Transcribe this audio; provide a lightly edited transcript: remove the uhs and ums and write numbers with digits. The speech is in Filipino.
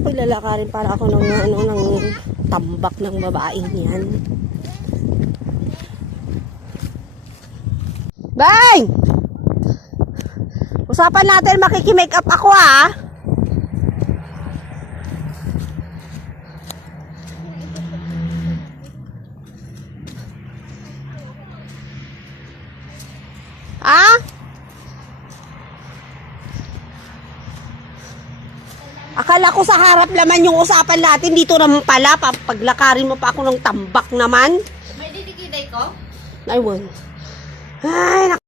paglalakarin para ako ng tambak ng babaeng yan. Bang! Usapan natin, makikimake up ako ha. Ha? Akala ko sa harap naman yung usapan natin, dito naman pala, paglakarin mo pa ako ng tambak naman. May didikiday ko? Ay, won. Ay,